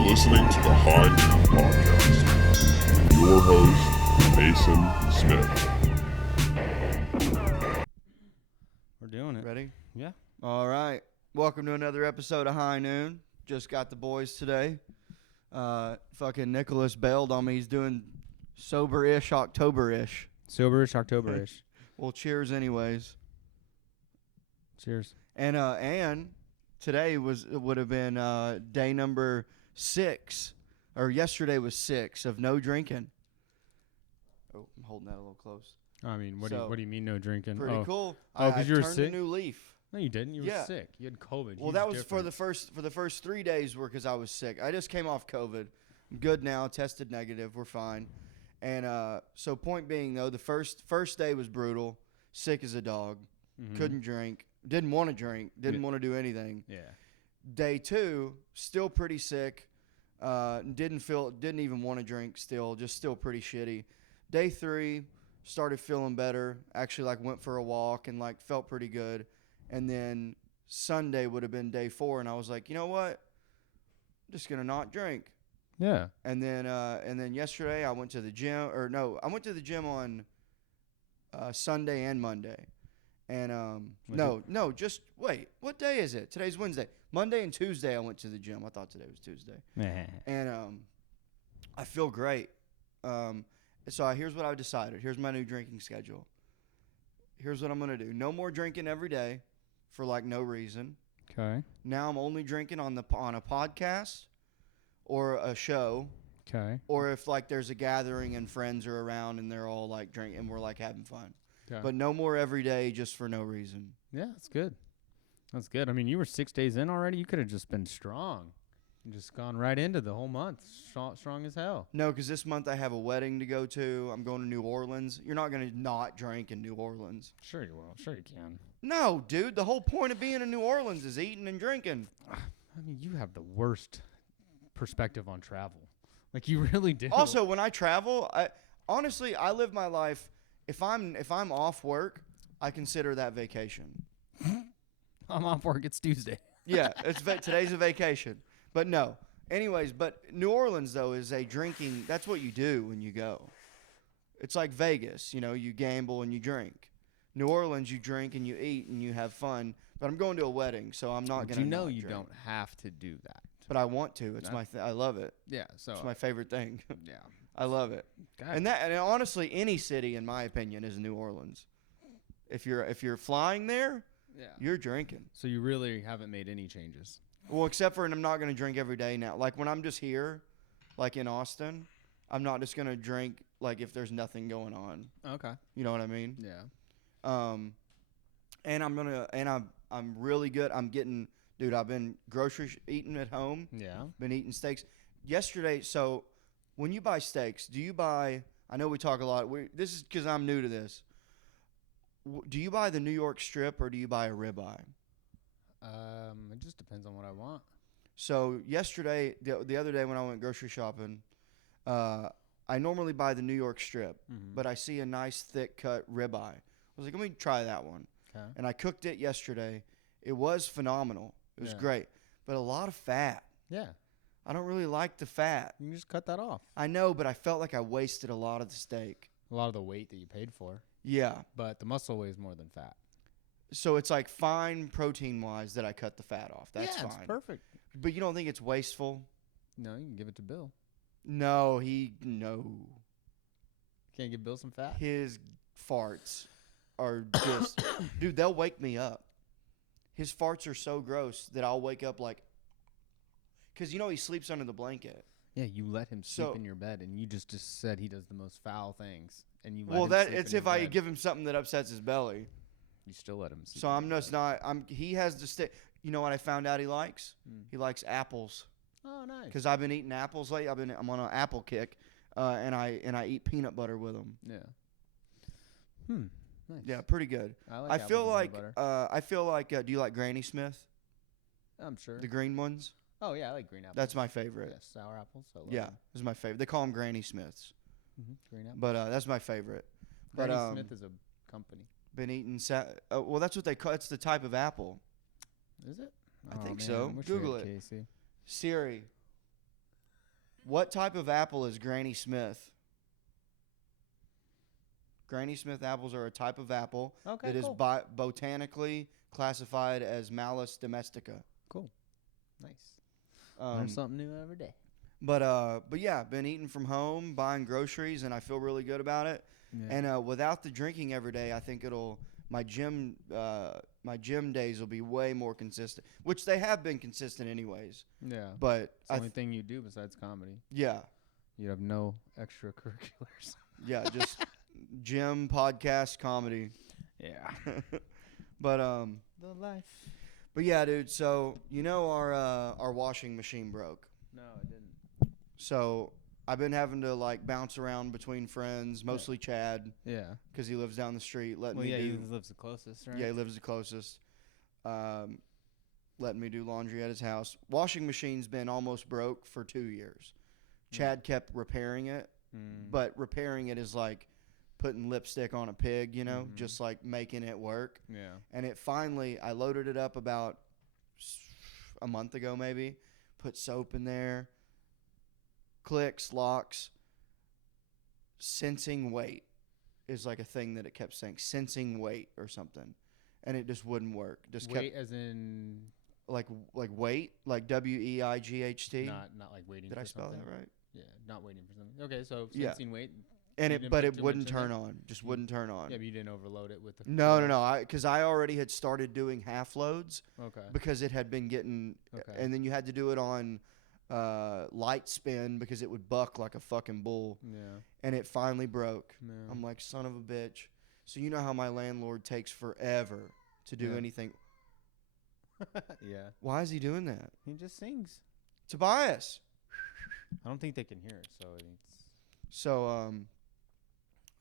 You're listening to the High Noon Podcast with your host, Mason Smith. We're doing it. Ready? Yeah. All right. Welcome to another episode of High Noon. Just got the boys today. Fucking Nicholas bailed on me. He's doing sober-ish, October-ish. Soberish, October-ish. Well, cheers anyways. Cheers. And today would have been day number 6, or yesterday was 6 of no drinking. Oh, I'm holding that a little close. I mean, what do you mean no drinking? Pretty cool. Oh, because you were turned sick? a new leaf. No, you didn't. You were Yeah. sick. You had COVID. Well, that was for the first 3 days were because I was sick. I just came off COVID. I'm good now. Tested negative. We're fine. And so point being though, the first day was brutal. Sick as a dog. Mm-hmm. Couldn't drink. Didn't want to drink. Didn't want to do anything. Yeah. Day 2, still pretty sick. Didn't even want to drink. Still pretty shitty. Day 3, started feeling better. Actually, went for a walk and felt pretty good. And then Sunday would have been day 4, and I was like, you know what? I'm just gonna not drink. Yeah. And then yesterday I went to the gym. I went to the gym on Sunday and Monday. And just wait. What day is it? Today's Wednesday. Monday and Tuesday I went to the gym. I thought today was Tuesday. And I feel great. So here's what I decided. Here's my new drinking schedule. Here's what I'm gonna do. No more drinking every day for no reason. Okay. Now I'm only drinking on a podcast or a show. Okay. Or if there's a gathering and friends are around and they're all drinking and we're having fun. Okay. But no more every day just for no reason. Yeah, that's good. That's good. I mean, you were 6 days in already. You could have just been strong. You just gone right into the whole month. Strong as hell. No, because this month I have a wedding to go to. I'm going to New Orleans. You're not going to not drink in New Orleans. Sure you will. Sure you can. No, dude. The whole point of being in New Orleans is eating and drinking. I mean, you have the worst perspective on travel. You really do. Also, when I travel, honestly, I live my life. If I'm off work, I consider that vacation. I'm off work. It's Tuesday. Yeah, today's a vacation. But no. Anyways, but New Orleans, though, is a drinking. That's what you do when you go. It's like Vegas. You gamble and you drink. New Orleans, you drink and you eat and you have fun. But I'm going to a wedding, so I'm not going to. You don't have to do that. But I want to. It's I love it. Yeah. So it's my favorite thing. Yeah. I love it. And honestly, any city, in my opinion, is New Orleans. If you're flying there, yeah, you're drinking. So you really haven't made any changes. Well, except for I'm not going to drink every day now. When I'm just here, in Austin, I'm not just going to drink if there's nothing going on. Okay. You know what I mean? Yeah. And I'm really good. Dude, I've been eating at home. Yeah. Been eating steaks. Yesterday, so when you buy steaks, do you buy, I know we talk a lot. This is because I'm new to this. Do you buy the New York strip or do you buy a ribeye? It just depends on what I want. So yesterday, the other day when I went grocery shopping, I normally buy the New York strip, but I see a nice thick cut ribeye. I was like, let me try that one. Okay. And I cooked it yesterday. It was phenomenal. It was great, but a lot of fat. Yeah. I don't really like the fat. You can just cut that off. I know, but I felt like I wasted a lot of the steak. A lot of the weight that you paid for. Yeah. But the muscle weighs more than fat. So it's fine protein-wise that I cut the fat off. That's fine. Yeah, it's perfect. But you don't think it's wasteful? No, you can give it to Bill. No. Can't give Bill some fat? His farts are just... Dude, they'll wake me up. His farts are so gross that I'll wake up because he sleeps under the blanket. Yeah, you let him sleep in your bed, and you just said he does the most foul things, and you let him sleep it's in if your I bed. give him something that upsets his belly. You still let him sleep. So I'm just not. He has to stay. You know what I found out he likes? He likes apples. Oh, nice. Because I've been eating apples lately. I'm on an apple kick, and I eat peanut butter with them. Yeah. Nice. Yeah, pretty good. I feel like do you like Granny Smith? I'm sure. The green ones? Oh, yeah, I like green apples. That's my favorite. Yeah, sour apples. Yeah, this is my favorite. They call them Granny Smiths. Green apples. But that's my favorite. Granny Smith is a company. Been eating well, that's what they call. It's the type of apple. Is it? I think so. wish Google we had it. Casey. Siri, What type of apple is Granny Smith? Granny Smith apples are a type of apple that is botanically classified as Malus domestica. Cool. Nice. Learn something new every day. But yeah, been eating from home, buying groceries, and I feel really good about it. Yeah. And without the drinking every day, I think my gym days will be way more consistent, which they have been consistent anyways. Yeah. But it's the only thing you do besides comedy. Yeah. You have no extracurriculars. Yeah, just gym, podcast, comedy. Yeah. But the life. But yeah, dude. So our washing machine broke. No, it didn't. So I've been having to like bounce around between friends, mostly Chad. Yeah. Because he lives down the street. He lives the closest, right? Yeah, he lives the closest. Letting me do laundry at his house. Washing machine's been almost broke for 2 years. Chad kept repairing it, but repairing it is like putting lipstick on a pig, just like making it work. Yeah. And I loaded it up about a month ago maybe, put soap in there, clicks, locks, sensing weight is like a thing that it kept saying, sensing weight or something. And it just wouldn't work. Just weight as in like weight, like WEIGHT. Not like waiting. Did for I spell something? that right? Yeah, not waiting for something. Okay, so sensing weight. And it wouldn't turn on. Just wouldn't turn on. Yeah, but you didn't overload it with the. No. Because I already had started doing half loads. Okay. Because it had been getting, and then you had to do it on light spin because it would buck like a fucking bull. Yeah. And it finally broke. Yeah. I'm like, son of a bitch. So you know how my landlord takes forever to do anything. Yeah. Why is he doing that? He just sings. Tobias. I don't think they can hear it, so it's.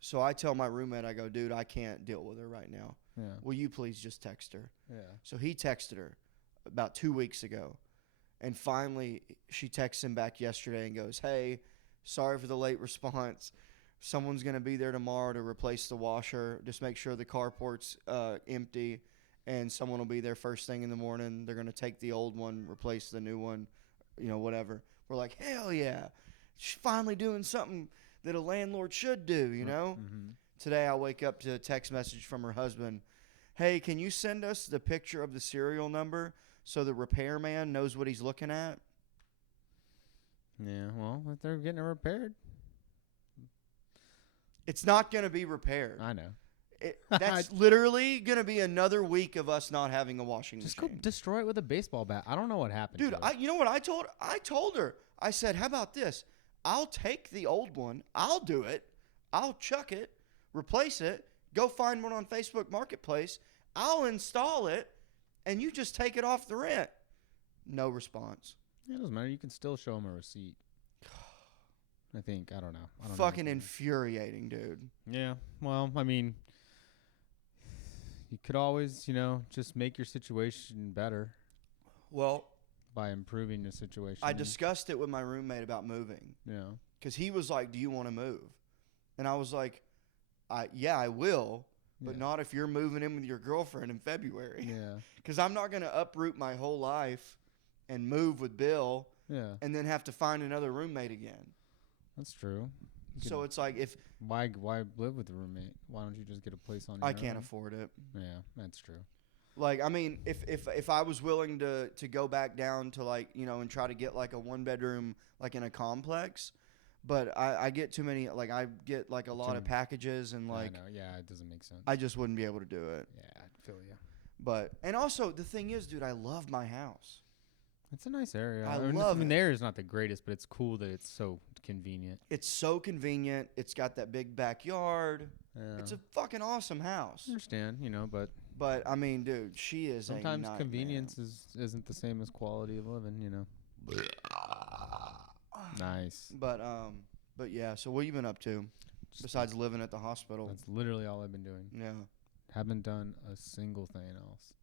So I tell my roommate, I go, dude, I can't deal with her right now. Yeah. Will you please just text her? Yeah. So he texted her about 2 weeks ago. And finally, she texts him back yesterday and goes, hey, sorry for the late response. Someone's going to be there tomorrow to replace the washer. Just make sure the carport's empty. And someone will be there first thing in the morning. They're going to take the old one, replace the new one, whatever. We're like, hell yeah. She's finally doing something that a landlord should do, Mm-hmm. Today I wake up to a text message from her husband. Hey, can you send us the picture of the serial number so the repairman knows what he's looking at? Yeah, well, if they're getting it repaired. It's not going to be repaired. I know. That's literally going to be another week of us not having a washing Just machine. go destroy it with a baseball bat. I don't know what happened. Dude, to it. you know what I told her? I told her. I said, how about this? I'll take the old one. I'll do it. I'll chuck it, replace it, go find one on Facebook Marketplace. I'll install it, and you just take it off the rent. No response. It doesn't matter. You can still show them a receipt. I think. I don't know. Fucking infuriating, dude. Yeah. Well, I mean, you could always, just make your situation better. Well, by improving the situation. I discussed it with my roommate about moving. Yeah. Because he was like, do you want to move? And I was like, yeah, I will, but not if you're moving in with your girlfriend in February. Yeah. Because I'm not going to uproot my whole life and move with Bill and then have to find another roommate again. That's true. So it's like if... Why live with a roommate? Why don't you just get a place on your own? I can't afford it. Yeah, that's true. Like, I mean, if I was willing to go back down to, like, and try to get, like, a one-bedroom, like, in a complex, but I get too many, like, I get, like, a lot of packages and, like... I know, yeah, it doesn't make sense. I just wouldn't be able to do it. Yeah, I feel you. But, and also, the thing is, dude, I love my house. It's a nice area. I love it. The area is not the greatest, but it's cool that it's so convenient. It's so convenient. It's got that big backyard. Yeah. It's a fucking awesome house. I understand, but... But, I mean, dude, she is sometimes a nightmare. Convenience isn't the same as quality of living, Nice. But yeah, so what you been up to besides living at the hospital? That's literally all I've been doing. Yeah. Haven't done a single thing else.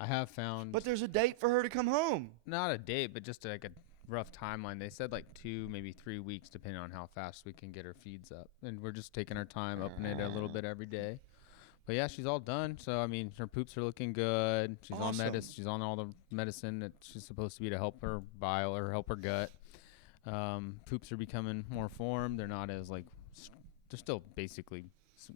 I have found... But there's a date for her to come home. Not a date, but just like a rough timeline. They said like 2, maybe 3 weeks, depending on how fast we can get her feeds up. And we're just taking our time, opening it a little bit every day. But yeah, she's all done. So I mean, her poops are looking good. She's awesome. on medicine. She's on all the medicine that she's supposed to be to help her bile or help her gut. Poops are becoming more formed. They're not as like they're still basically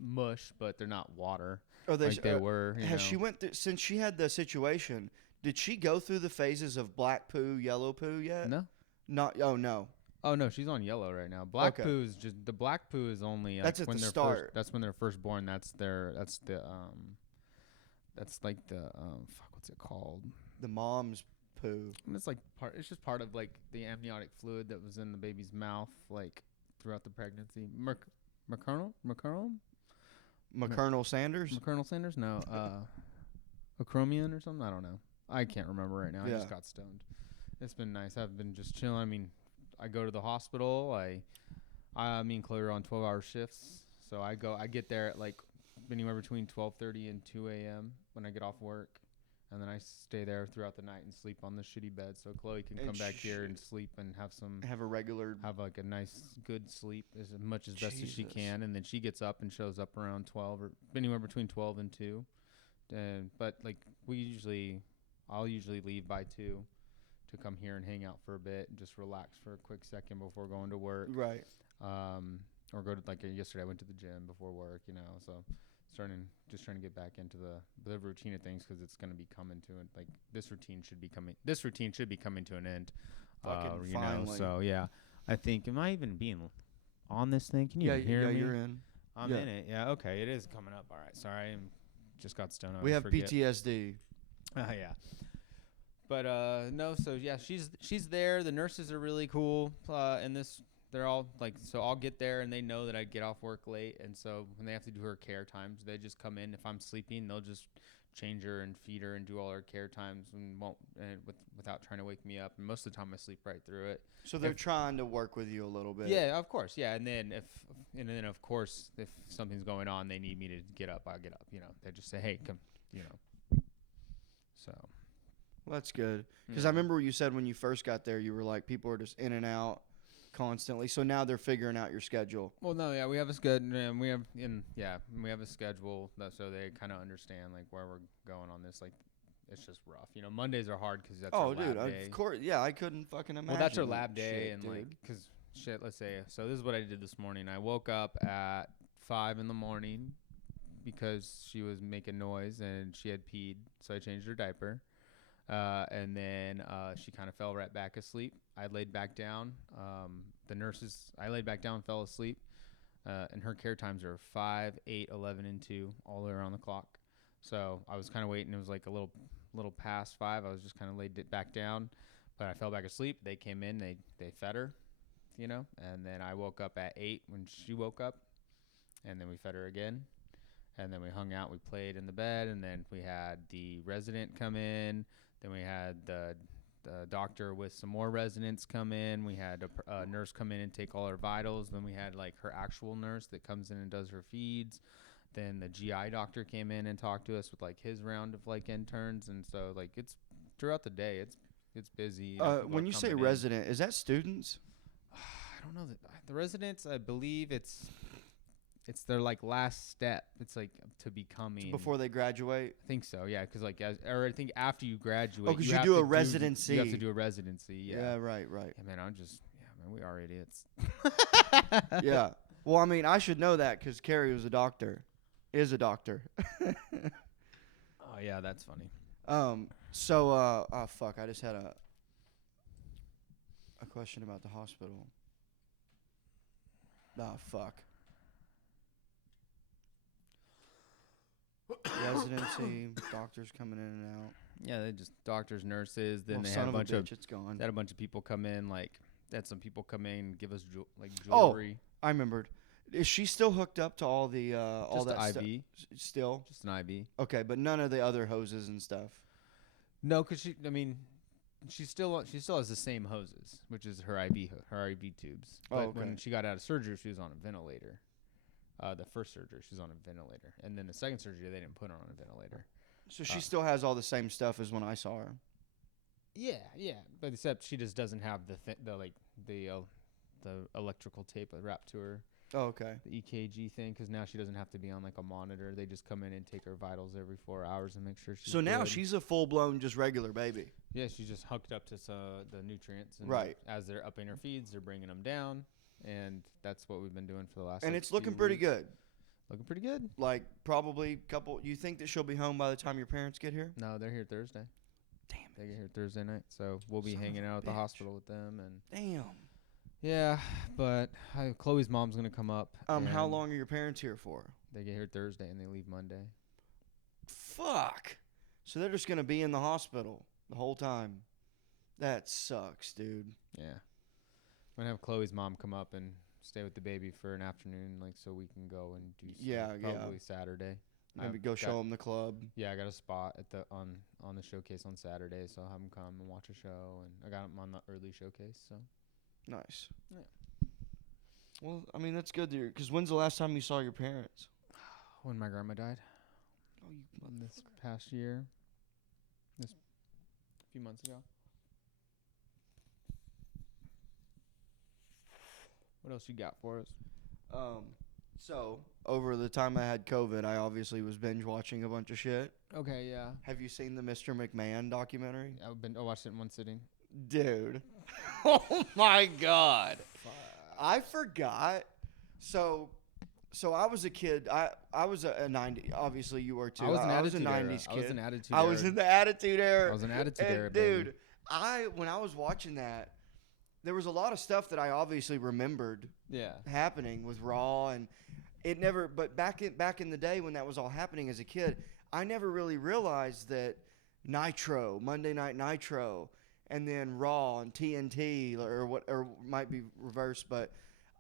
mush, but they're not water like they were. Has she went through, since she had the situation? Did she go through the phases of black poo, yellow poo yet? No. Not. Oh no. Oh no, she's on yellow right now. Black poo is just the black poo is only that's at when the they're start. That's when they're first born. That's like the fuck, what's it called? The mom's poo. And it's like it's just part of like the amniotic fluid that was in the baby's mouth like throughout the pregnancy. Maternal Sanders? Maternal Sanders? No. Acromion or something? I don't know. I can't remember right now. Yeah. I just got stoned. It's been nice. I've been just chilling. I mean, I go to the hospital. Me and Chloe are on 12-hour shifts. So I get there at like anywhere between 12:30 and 2 a.m. when I get off work. And then I stay there throughout the night and sleep on the shitty bed so Chloe can come back here and sleep and have like a nice good sleep as much as best as she can. And then she gets up and shows up around 12 or anywhere between 12 and 2. But like I'll usually leave by 2 to come here and hang out for a bit and just relax for a quick second before going to work. Right. Or go to yesterday I went to the gym before work, so just trying to get back into the routine of things because it's going to be coming to it. Like this routine should be coming to an end. Finally. So yeah, I think, am I even being on this thing? Can you hear me? Yeah, you're in. I'm in it. Yeah. Okay. It is coming up. All right. Sorry. I just got stoned. We have PTSD. Yeah. But no, so yeah, she's there. The nurses are really cool. They're all like, so I'll get there and they know that I get off work late, and so when they have to do her care times, they just come in. If I'm sleeping, they'll just change her and feed her and do all her care times without trying to wake me up. And most of the time, I sleep right through it. So they're trying to work with you a little bit. Yeah, of course. Yeah, and then of course if something's going on, they need me to get up. I'll get up. They just say, hey, come. So. Well, that's good. Because I remember you said when you first got there, you were like, people are just in and out constantly. So now they're figuring out your schedule. Well, no, yeah, we have a schedule. We have a schedule so they kind of understand like where we're going on this. Like, it's just rough. Mondays are hard because that's our lab day. Of course, yeah, I couldn't fucking imagine. Well, that's our lab day, shit, and dude. like, because let's say, so this is what I did this morning. I woke up at 5 a.m. because she was making noise and she had peed, so I changed her diaper. And then she kind of fell right back asleep. I laid back down. I laid back down, fell asleep. And her care times are 5, 8, 11, and 2, all around the clock. So I was kind of waiting. It was like a little past 5. I was just kind of laid it back down, but I fell back asleep. They came in, they fed her, and then I woke up at 8 when she woke up, and then we fed her again. And then we hung out, we played in the bed, and then we had the resident come in. Then we had the doctor with some more residents come in. We had a nurse come in and take all her vitals. Then we had like her actual nurse that comes in and does her feeds. Then the GI doctor came in and talked to us with like his round of like interns. And so like it's throughout the day, it's busy. When you say resident, is that students? I don't know the residents. I believe it's their like last step. It's like to becoming before they graduate. I think so. Yeah, because like I think after you graduate. Oh, because you do a residency. You have to do a residency. Yeah. Yeah. Right. Yeah, man. We are idiots. Yeah. Well, I mean, I should know that because Carrie is a doctor. Oh yeah, that's funny. So fuck. I just had a question about the hospital. Fuck. Residency, doctors coming in and out. Yeah, they just doctors, nurses. Then they had a bunch it's gone. They had a bunch of people come in. Like they had some people come in and give us jewelry. Oh, I remembered. Is she still hooked up to all the all that IV? Still, just an IV. Okay, but none of the other hoses and stuff. No, because she still has the same hoses, which is her IV tubes. But when she got out of surgery, she was on a ventilator. The first surgery, she was on a ventilator, and then the second surgery, they didn't put her on a ventilator. So she still has all the same stuff as when I saw her. Yeah, but except she just doesn't have the electrical tape wrapped to her. Oh, okay. the EKG thing, because now she doesn't have to be on like a monitor. They just come in and take her vitals every 4 hours and make sure she's So now good. she's a full-blown just regular baby. Yeah, she's just hooked up to the nutrients. And Right. as they're upping her feeds, they're bringing them down. And that's what we've been doing for the last And like, it's looking few pretty weeks. good. Looking pretty good. Like, probably you think that she'll be home by the time your parents get here? No, they're here Thursday. Damn They get here Thursday night. So we'll be Son of hanging a out at the bitch. hospital with them. And Damn. yeah, but Chloe's mom's going to come up. How and long are your parents here for? They get here Thursday and they leave Monday. Fuck. So they're just going to be in the hospital the whole time. That sucks, dude. Yeah. I'm going to have Chloe's mom come up and stay with the baby for an afternoon, like, so we can go and do stuff. Yeah, yeah. Probably Saturday. Maybe I've go got- show them the club. Yeah, I got a spot at the on the showcase on Saturday, so I'll have them come and watch a show, and I got them on the early showcase, so. Nice. Yeah. Well, I mean, that's good to hear. Because when's the last time you saw your parents? When my grandma died. Oh, you This past year. A few months ago. What else you got for us? So, over the time I had COVID, I obviously was binge watching a bunch of shit. Okay, yeah. Have you seen the Mr. McMahon documentary? I watched it in one sitting. Dude. Oh my God. I forgot. So I was a kid. I was a 90. Obviously, you were too. I was I was a Attitude Era. 90s kid. I was an Attitude I Era. was in the Attitude Era. I was an Attitude And Era, dude, baby. when I was watching that, there was a lot of stuff that I obviously remembered Yeah. happening with Raw, and it never. But back in the day when that was all happening as a kid, I never really realized that Nitro, Monday Night Nitro, and then Raw and TNT, or might be reversed, but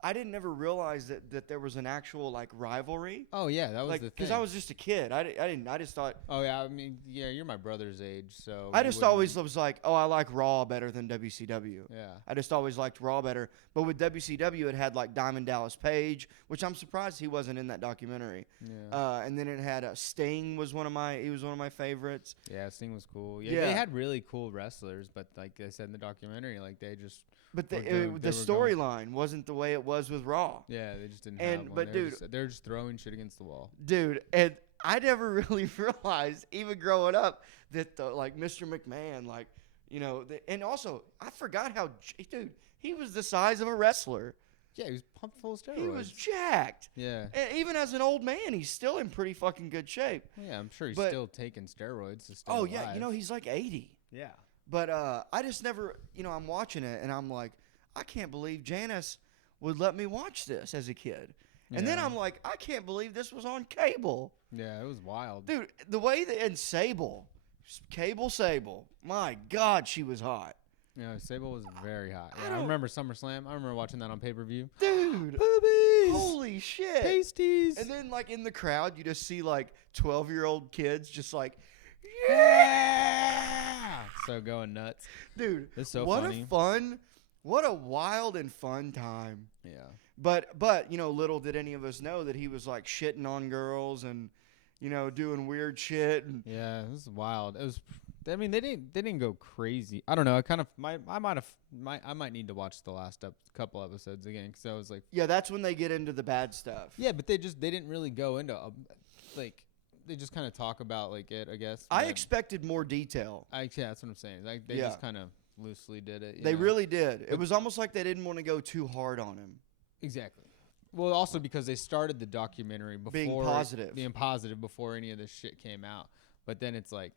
I didn't ever realize that there was an actual like rivalry. Oh yeah, that was Like, the thing. because I was just a kid. I just thought. Oh yeah, I mean, yeah, you're my brother's age, so. I you just wouldn't- always was like, oh, I like Raw better than WCW. Yeah. I just always liked Raw better. But with WCW, it had like Diamond Dallas Page, which I'm surprised he wasn't in that documentary. Yeah. And then it had Sting was one of my favorites. Yeah, Sting was cool. Yeah, Yeah. they had really cool wrestlers, but like I said in the documentary, like they just. But They the were going- storyline wasn't the way it was with Raw. Yeah, they just didn't And- have one. but They're just throwing shit against the wall. Dude, and I never really realized, even growing up, that like Mr. McMahon, like, you know, and also I forgot how, dude, he was the size of a wrestler. Yeah, he was pumped full of steroids. He was jacked. Yeah. And even as an old man, he's still in pretty fucking good shape. Yeah, I'm sure he's But- still taking steroids to stay Oh, alive. yeah, you know, he's like 80. Yeah. But I just never, you know, I'm watching it, and I'm like, I can't believe Janice would let me watch this as a kid. And then Yeah. I'm like, I can't believe this was on cable. Yeah, it was wild. Dude, the way that, and Sable, Cable Sable, my God, she was hot. Yeah, Sable was very hot. I Yeah, I don't- remember SummerSlam. I remember watching that on pay-per-view. Dude, Boobies! holy shit. Pasties! And then, like, in the crowd, you just see, like, 12-year-old kids just like, yeah! So going nuts. Dude, It's so what funny. what a wild and fun time. Yeah. But you know, little did any of us know that he was like shitting on girls and, you know, doing weird shit. And Yeah, it was wild. It was. I mean, they didn't go crazy. I don't know. I might need to watch the last couple episodes again because I was like, yeah, that's when they get into the bad stuff. yeah, but they didn't really go into like they just kind of talk about like it. I guess. I but expected more detail. yeah, that's what I'm saying. Like they Yeah. just kind of loosely did it. you They know? really did. It But- was almost like they didn't want to go too hard on him. Exactly. Well, also because they started the documentary before Being positive. before any of this shit came out. But then it's like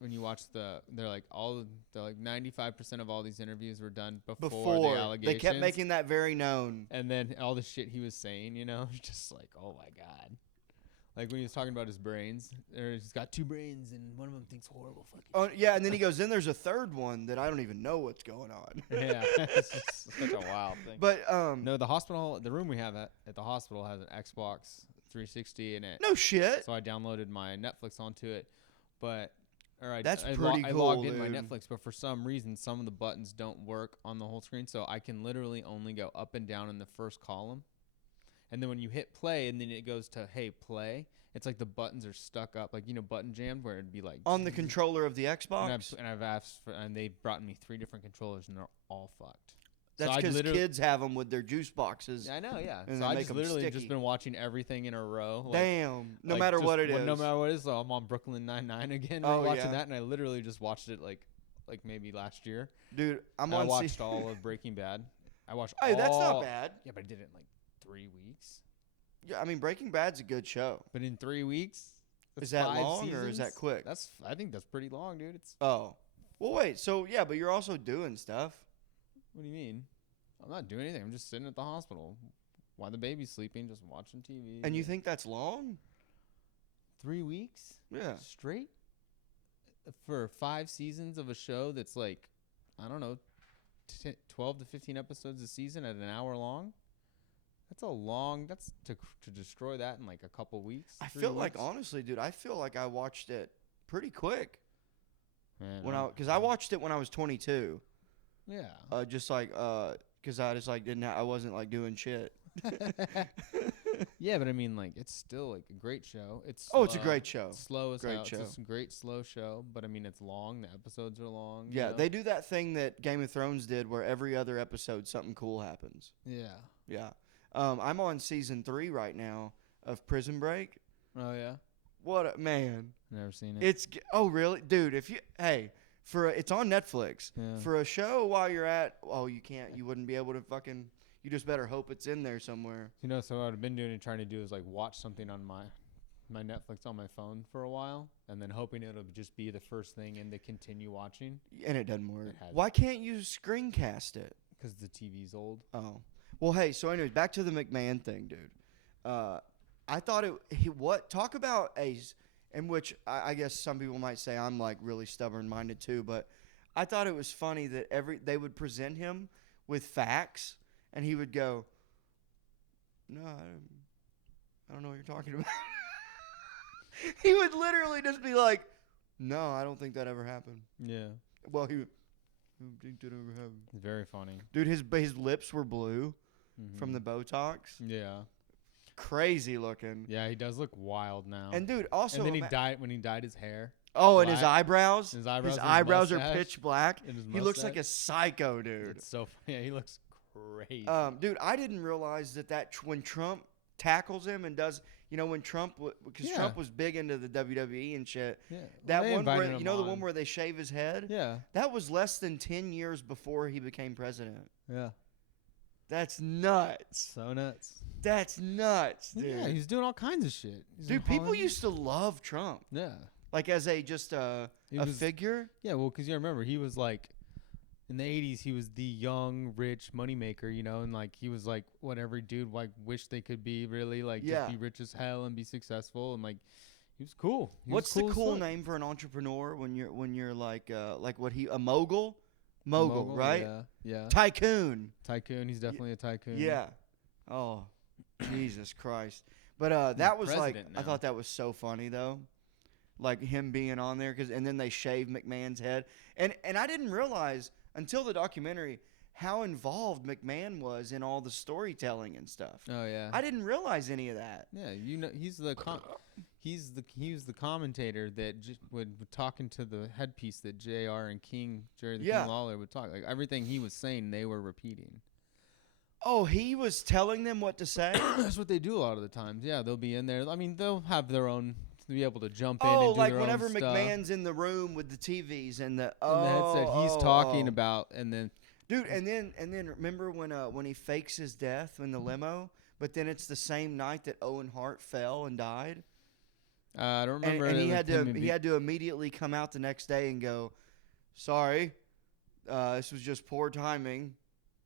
when you watch they're like 95% of all these interviews were done before the allegations. They kept making that very known. And then all the shit he was saying, you know, just like, oh my God. Like when he was talking about his brains, or he's got 2 brains and one of them thinks horrible fucking Oh yeah, and then he goes, then there's a third one that I don't even know what's going on. Yeah, it's just such a wild thing. But No, the room we have at the hospital has an Xbox 360 in it. no shit. So I downloaded my Netflix onto it, That's I pretty logged cool, in my dude. Netflix, but for some reason, some of the buttons don't work on the whole screen, so I can literally only go up and down in the first column. And then when you hit play, and then it goes to hey play, it's like the buttons are stuck up, like button jammed, where it'd be like On the controller of the Xbox. And I've asked for, and they brought me 3 different controllers, and they're all fucked. That's because kids have them with their juice boxes. I know, yeah. And So they I make just 'em literally sticky. just been watching everything in a row. Damn. No like matter just what it is. No matter what it is. So I'm on Brooklyn Nine-Nine again. Oh, Watching yeah. that, and I literally just watched it like maybe last year. Dude, I watched all of Breaking Bad. I watched Hey, that's not bad. Yeah, but I did it in like 3 weeks. Yeah, I mean, Breaking Bad's a good show. But in 3 weeks? Is that 5 long or is that seasons? quick? I think that's pretty long, dude. Oh. Well, wait. So, yeah, but you're also doing stuff. What do you mean? I'm not doing anything. I'm just sitting at the hospital while the baby's sleeping, just watching TV. And you think that's long? 3 weeks? Yeah. Straight? For 5 seasons of a show that's like, I don't know, 12 to 15 episodes a season at an hour long? That's to destroy that in like a couple weeks. I feel like, honestly, dude, I feel like I watched it pretty quick. Man, Because I watched it when I was 22. Yeah. Just like, because I just like I wasn't like doing shit. Yeah, but I mean, like, it's still like a great show. It's Oh, it's a great show. It's slow as Great hell. show. It's a great slow show, but I mean, it's long. The episodes are long. you Yeah, know? they do that thing that Game of Thrones did where every other episode something cool happens. Yeah. Yeah. I'm on season 3 right now of Prison Break. Oh yeah. What a man. Never seen it. Oh really? Dude, it's on Netflix. Yeah. For a show while you're you wouldn't be able to you just better hope it's in there somewhere. So what I've been doing and trying to do is like watch something on my Netflix on my phone for a while, and then hoping it'll just be the first thing and to continue watching. And it doesn't work. It hasn't. Why can't you screencast it? Because the TV's old. Oh. Well, hey, so anyways, back to the McMahon thing, dude. I thought talk about in which I guess some people might say I'm like really stubborn-minded too, but I thought it was funny that they would present him with facts, and he would go, "No, I don't know what you're talking about." He would literally just be like, "No, I don't think that ever happened." Yeah. Well, I don't think that ever happened. Very funny. Dude, his lips were blue from the Botox. Yeah. Crazy looking. Yeah, he does look wild now. And dude, also and then when he dyed his hair. Oh, and his eyebrows. His eyebrows are pitch black. And his he looks mustache. like a psycho, dude. It's so funny. Yeah, he looks crazy. Dude, I didn't realize that when Trump tackles him and does, when Trump, because Trump was big into the WWE and shit. Yeah. That Well, one where, him the on. one where they shave his head. Yeah. That was less than 10 years before he became president. Yeah. That's nuts. So nuts. That's nuts, dude. Yeah, he's doing all kinds of shit. Dude, people used to love Trump. Yeah. Like as a figure. Yeah, well, because you remember, he was like, in the 80s, he was the young, rich moneymaker, and like he was like what every dude like wished they could be, really, like just be rich as hell and be successful, and like he was cool. What's the cool name for an entrepreneur when you're like a mogul? Mogul, right? Yeah. Tycoon. He's definitely a tycoon. Yeah. Oh, Jesus Christ. But that was like, now. I thought that was so funny though. Like him being on there, and then they shaved McMahon's head. And I didn't realize until the documentary how involved McMahon was in all the storytelling and stuff. Oh yeah. I didn't realize any of that. Yeah, he's the commentator that would talking to the headpiece that JR and King Lawler would talk. Like everything he was saying, they were repeating. Oh, he was telling them what to say? That's what they do a lot of the times. Yeah, they'll be in there. I mean, they'll have their own to be able to jump in and do like their whenever own stuff. McMahon's in the room with the TVs and the headset, he's talking about, and then dude, and then remember when he fakes his death in the limo, but then it's the same night that Owen Hart fell and died. I don't remember. And he had to immediately come out the next day and go, "Sorry, this was just poor timing.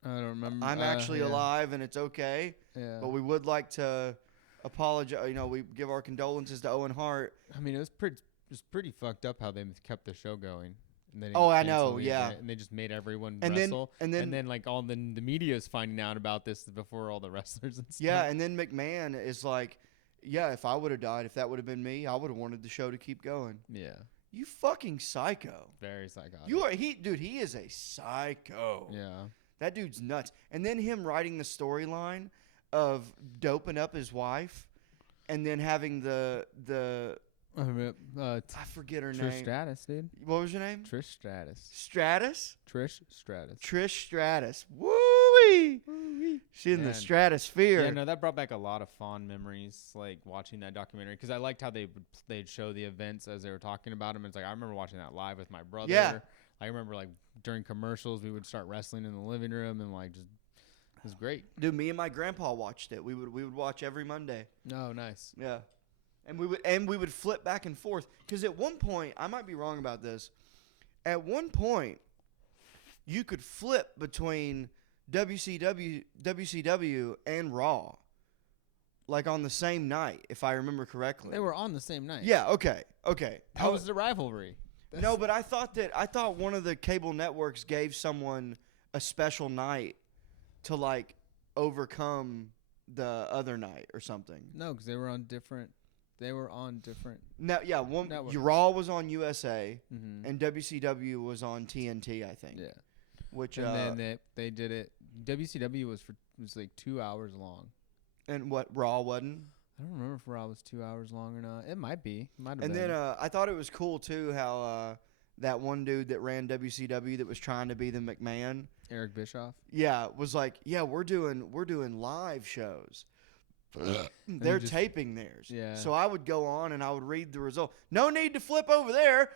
I don't remember. I'm actually alive and it's okay. Yeah. But we would like to apologize. We give our condolences to Owen Hart." I mean, it was pretty fucked up how they kept the show going. And then I know, yeah. And they just made everyone and wrestle. Then, and then like all the media is finding out about this before all the wrestlers and stuff. Yeah, and then McMahon is like, "Yeah, if I would have died, if that would have been me, I would have wanted the show to keep going." Yeah. You fucking psycho. Very psychotic. He is a psycho. Yeah. That dude's nuts. And then him writing the storyline of doping up his wife and then having the I forget her Trish name. Stratus, dude. What was your name? Trish Stratus. Stratus? Trish Stratus. Trish Stratus. Woo-wee! She's in the Man. stratosphere. Yeah, no, that brought back a lot of fond memories, like watching that documentary, because I liked how they'd show the events as they were talking about them. It's like I remember watching that live with my brother. Yeah. I remember like during commercials we would start wrestling in the living room and like just it was great. Dude, me and my grandpa watched it. We would watch every Monday. Oh, nice. Yeah. And we would flip back and forth, because at one point, I might be wrong about this. At one point, you could flip between WCW and Raw, like on the same night, if I remember correctly. They were on the same night. Yeah. Okay. How was the rivalry? No, but I thought one of the cable networks gave someone a special night to like overcome the other night or something. No, because they were on different. No, yeah, one networks. Raw was on USA Mm-hmm. and WCW was on TNT, I think. Yeah. Which And then they did it. WCW was like 2 hours long. and what Raw wasn't. I don't remember if Raw was 2 hours long or not. It might be. Might have And been. then I thought it was cool too how that one dude that ran WCW that was trying to be the McMahon, Eric Bischoff. yeah, was like, yeah, we're doing live shows. They're taping theirs. Yeah. So I would go on and I would read the result. No need to flip over there.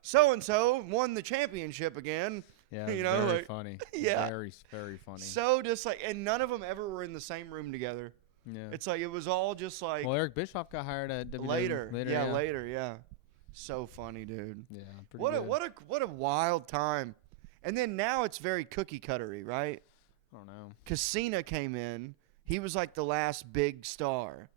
So and so won the championship again. Yeah, You know, very like- funny. Yeah. Very, very funny. So just like, and none of them ever were in the same room together. yeah. It's like it was all just like Well, Eric Bischoff got hired at WWE later. yeah. Later. Yeah. So funny, dude. Yeah, pretty good. What a wild time. And then now it's very cookie cuttery, right? I don't know. Because Cena came in. He was like the last big star.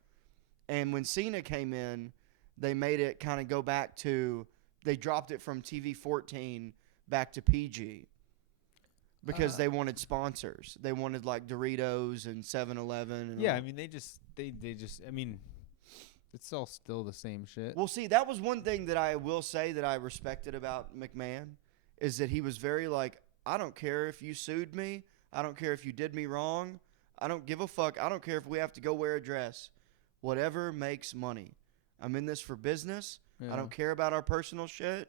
And when Cena came in, they made it kind of go back to, they dropped it from TV 14 back to PG. Because they wanted sponsors. They wanted like Doritos and 7-Eleven. And Yeah, all. I mean they just I mean it's all still the same shit. Well, see, that was one thing that I will say that I respected about McMahon, is that he was very like, I don't care if you sued me. I don't care if you did me wrong. I don't give a fuck. I don't care if we have to go wear a dress. Whatever makes money. I'm in this for business. Yeah. I don't care about our personal shit.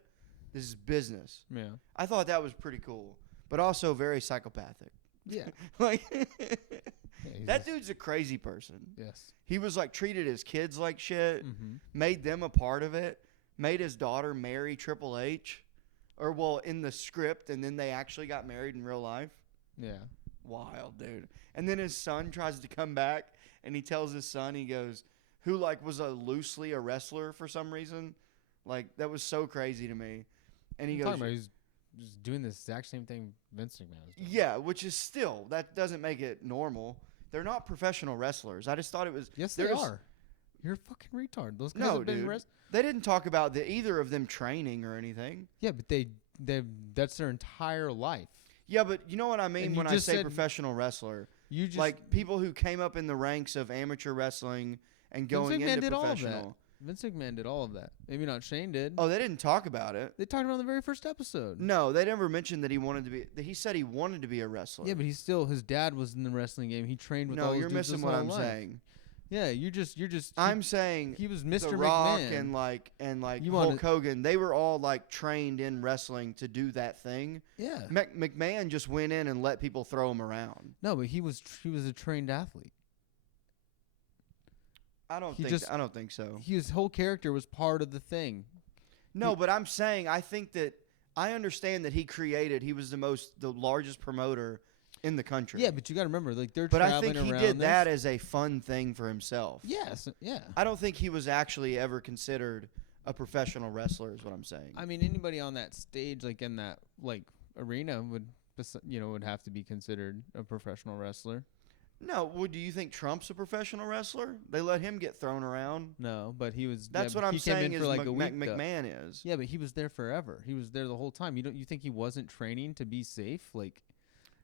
This is business. Yeah. I thought that was pretty cool, but also very psychopathic. Yeah. Like, He's that just- dude's a crazy person. Yes. He was like treated his kids like shit. Mm-hmm. Made them a part of it, made his daughter marry Triple H, or well, in the script, and then they actually got married in real life. Yeah. Wild, dude. And then his son tries to come back, and he tells his son, he goes, who like was loosely a wrestler for some reason. Like, that was so crazy to me. And he I'm goes, talking about he's just doing the exact same thing Vince McMahon is doing. yeah, which is still, that doesn't make it normal. They're not professional wrestlers. I just thought it was. Yes, they there's- are. You're a fucking retard. Those guys No, have been dude. wrest- They didn't talk about either of them training or anything. Yeah, but that's their entire life. Yeah, but you know what I mean And you when I just say said- professional wrestler. You just Like people who came up in the ranks of amateur wrestling and Vince going McMahon into did all of that. professional. Vince McMahon did all of that. Maybe not Shane did. Oh, they didn't talk about it. They talked about it in the very first episode. No, they never mentioned that he wanted to be. That he said he wanted to be a wrestler. Yeah, but his dad was in the wrestling game. He trained with all no, those you're dudes missing his what whole I'm life. saying. Yeah, you're just. I'm saying he was Mr. The Rock McMahon. and like You Hulk wanna- Hogan. They were all like trained in wrestling to do that thing. Yeah. McMahon just went in and let people throw him around. No, but he was a trained athlete. I don't He think. just- I don't think so. His whole character was part of the thing. No, but I'm saying I think that I understand that he was the largest promoter in the country. Yeah, but you got to remember, like they're but I traveling think he around did this. that as a fun thing for himself. Yes, yeah. I don't think he was actually ever considered a professional wrestler. Is what I'm saying. I mean, anybody on that stage, like in that like arena, would have to be considered a professional wrestler. No, well, do you think Trump's a professional wrestler? They let him get thrown around. No, but he was. That's yeah, what I'm he came saying. in Is for like a week. though. McMahon is. Yeah, but he was there forever. He was there the whole time. You think he wasn't training to be safe? Like,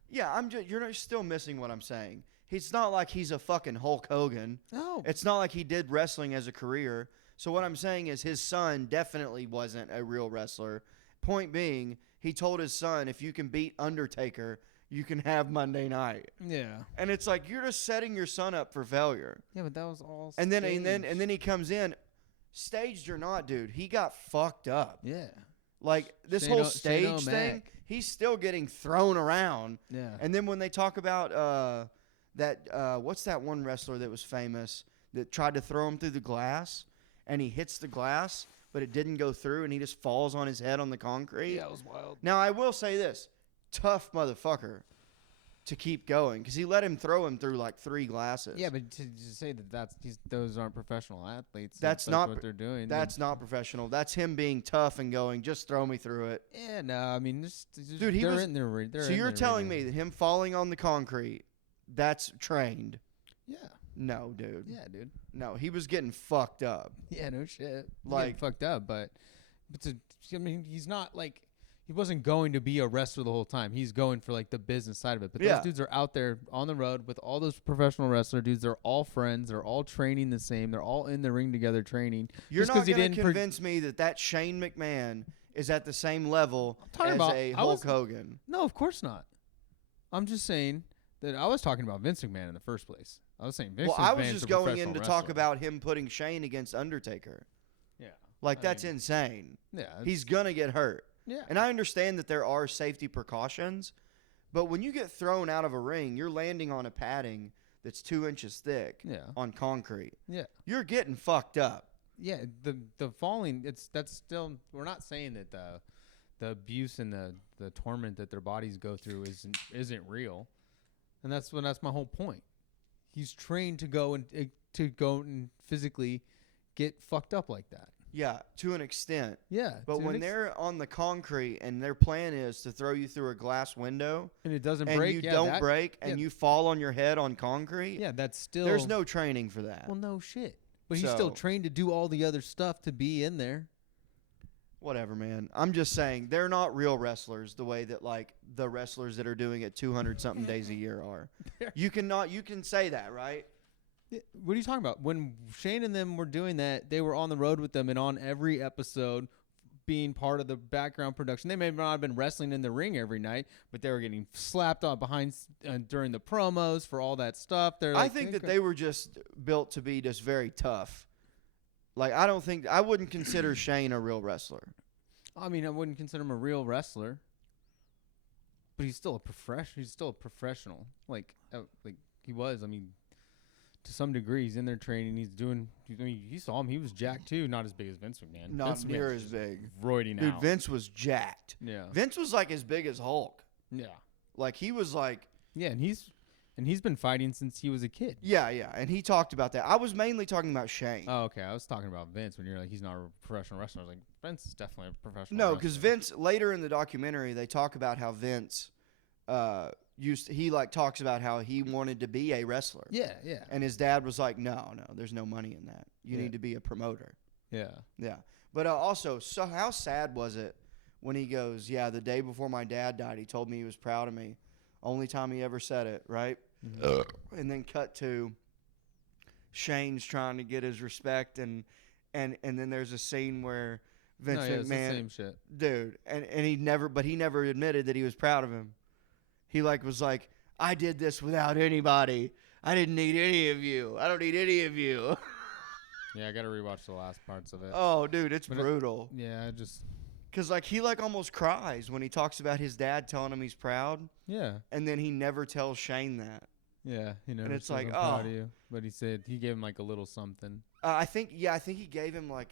Yeah, you're still missing what I'm saying. It's not like he's a fucking Hulk Hogan. no. It's not like he did wrestling as a career. So what I'm saying is his son definitely wasn't a real wrestler. Point being, he told his son, if you can beat Undertaker, you can have Monday night. Yeah. And it's like you're just setting your son up for failure. Yeah, but that was all. And then staged. he comes in. staged or not, dude, he got fucked up. Yeah. Like, this whole stage thing, he's still getting thrown around. Yeah. And then when they talk about what's that one wrestler that was famous that tried to throw him through the glass, and he hits the glass, but it didn't go through, and he just falls on his head on the concrete? Yeah, it was wild. Now, I will say this. Tough motherfucker to keep going, because he let him throw him through like 3 glasses. Yeah, but to say that those aren't professional athletes. That's not what they're doing. That's not professional. That's him being tough and going, just throw me through it. Yeah, no, I mean, Dude, he they're was. in their. So you're telling me that him falling on the concrete, that's trained? Yeah. No, dude. Yeah, dude. No, he was getting fucked up. Yeah, no shit. Like, fucked up, but I mean, he's not like. He wasn't going to be a wrestler the whole time. He's going for like the business side of it. But those dudes are out there on the road with all those professional wrestler dudes. They're all friends. They're all training the same. They're all in the ring together training. You're not going to convince me that Shane McMahon is at the same level as a Hulk Hogan. No, of course not. I'm just saying that I was talking about Vince McMahon in the first place. I was saying Vince McMahon. Well, I was just going in to talk about him putting Shane against Undertaker. Yeah. Like, that's insane. Yeah. He's going to get hurt. Yeah. And I understand that there are safety precautions, but when you get thrown out of a ring, you're landing on a padding that's 2 inches thick on concrete. Yeah. You're getting fucked up. Yeah, the falling, that's still, we're not saying that the abuse and the torment that their bodies go through isn't real. And that's my whole point. He's trained to go and physically get fucked up like that. Yeah, to an extent. Yeah. But when they're on the concrete and their plan is to throw you through a glass window and it doesn't and break, you don't break and you fall on your head on concrete, that's still. There's no training for that. Well, no shit. But he's still trained to do all the other stuff to be in there. Whatever, man. I'm just saying they're not real wrestlers the way that like the wrestlers that are doing it 200 something days a year are. You can say that, right? What are you talking about? When Shane and them were doing that, they were on the road with them and on every episode being part of the background production. They may not have been wrestling in the ring every night, but they were getting slapped on behind during the promos for all that stuff. I think that they were just built to be just very tough. Like, I wouldn't consider Shane a real wrestler. I mean, I wouldn't consider him a real wrestler, but he's still a professional. Like he was. I mean, to some degree, he's in there training. He's doing. I mean, you saw him. He was jacked too. Not as big as Vince McMahon. Not near as big. Roiding Dude, out. Vince was jacked. Yeah. Vince was like as big as Hulk. Yeah. Like he was like. Yeah, and he's been fighting since he was a kid. Yeah, and he talked about that. I was mainly talking about Shane. Oh, okay. I was talking about Vince when you're like, he's not a professional wrestler. I was like, Vince is definitely a professional wrestler. No, because Vince, later in the documentary, they talk about how Vince talks about how he wanted to be a wrestler. Yeah. And his dad was like, no, there's no money in that. You need to be a promoter. Yeah. Yeah. But also, so how sad was it when he goes, yeah, the day before my dad died, he told me he was proud of me. Only time he ever said it, right? Mm-hmm. And then cut to Shane's trying to get his respect, and then there's a scene where Vince McMahon, it's the same shit, dude, and he never admitted that he was proud of him. He was like, I did this without anybody. I didn't need any of you. I don't need any of you. Yeah, I gotta rewatch the last parts of it. Oh, dude, it's brutal. Because, he, almost cries when he talks about his dad telling him he's proud. Yeah. And then he never tells Shane that. Yeah, he never and it's says, like, I'm proud of you. But he said he gave him, a little something. I think he gave him, a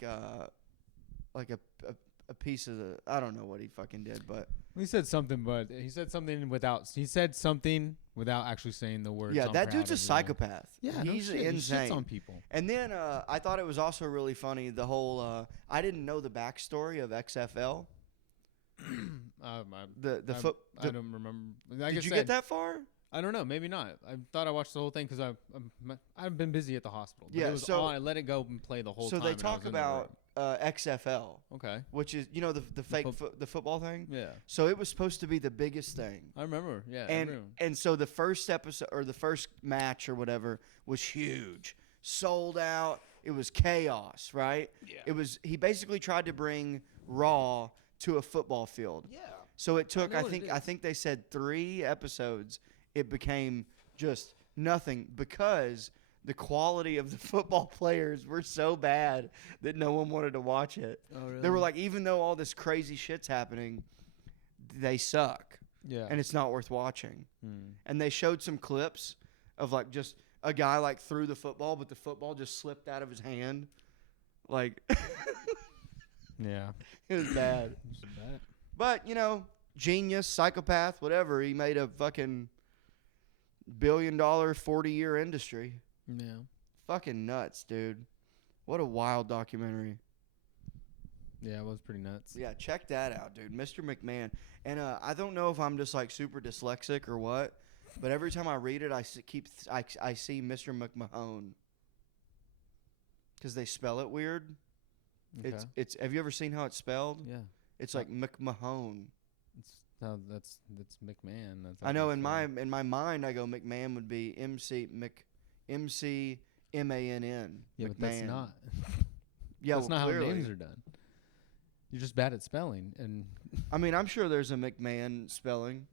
piece of the... I don't know what he fucking did, but... He said something, he said something without actually saying the words. Yeah, that dude's a psychopath. Yeah, he's insane. He shits on people. And then I thought it was also really funny, the whole... I didn't know the backstory of XFL. I don't remember. Did you get that far? I don't know. Maybe not. I thought I watched the whole thing because I've been busy at the hospital. But yeah, it was I let it go and play the whole time. So they talk about XFL. Okay. Which is, the fake the football thing? Yeah. So it was supposed to be the biggest thing. I remember. Yeah. And so the first episode or the first match or whatever was huge. Sold out. It was chaos, right? Yeah. He basically tried to bring Raw to a football field. Yeah. So it took I think they said 3 episodes. It became just nothing because the quality of the football players were so bad that no one wanted to watch it. Oh, really? They were like, even though all this crazy shit's happening, they suck. Yeah. And it's not worth watching. Hmm. And they showed some clips of like just a guy like threw the football, but the football just slipped out of his hand. Like, Yeah. it was bad. It's bad. But, you know, genius, psychopath, whatever. He made a fucking $1 billion 40-year industry. Yeah. Fucking nuts, dude. What a wild documentary. Yeah, it was pretty nuts. Yeah, check that out, dude. Mr. McMahon. And I don't know if I'm just like super dyslexic or what, but every time I read it, I see Mr. McMahon because they spell it weird. Okay. It's. Have you ever seen how it's spelled? Yeah. It's like McMahon. It's no, that's McMahon. That's I know. In my my mind, I go McMahon would be McMann. Yeah, but that's not. Yeah, That's well, not clearly. how names are done. You're just bad at spelling, and I mean, I'm sure there's a McMahon spelling.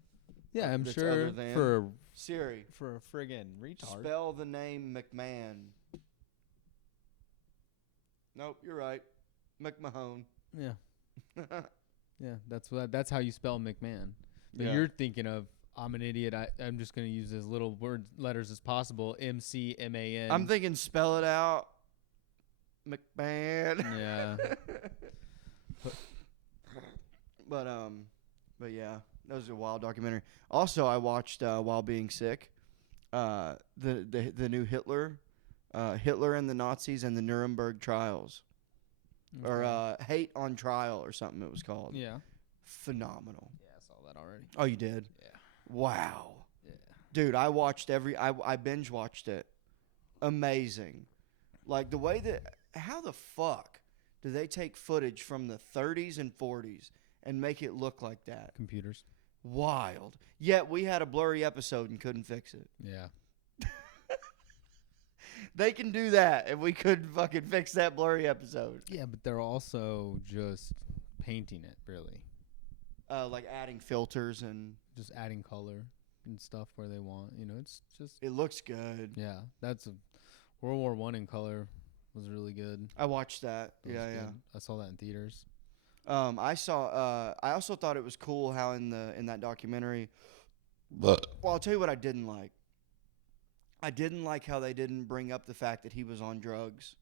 yeah, I'm That's sure other than- for Siri, a friggin' retard. spell the name McMahon. Nope, you're right. McMahon. Yeah, yeah, that's how you spell McMahon. But Yeah. you're thinking of I'm an idiot. I'm just gonna use as little letters as possible. McMahon. I'm thinking spell it out. McMahon. Yeah. But yeah, that was a wild documentary. Also, I watched while being sick, the new Hitler and the Nazis and the Nuremberg trials, or Hate on Trial or something it was called. yeah. Phenomenal. Yeah, I saw that already. Oh, you did? Yeah. Wow. Yeah. Dude, I watched I binge watched it. Amazing. Like the way that, how the fuck do they take footage from the 30s and 40s and make it look like that? Computers. Wild. Yet we had a blurry episode and couldn't fix it. Yeah. They can do that and we couldn't fucking fix that blurry episode. Yeah, but they're also just painting it, really. Like adding filters and Just adding color and stuff where they want. You know, it's just it looks good. yeah. That's a World War I in color was really good. I watched that. That was Yeah, good. I saw that in theaters. I saw. I also thought it was cool how in that documentary. Well, I'll tell you what I didn't like. I didn't like how they didn't bring up the fact that he was on drugs.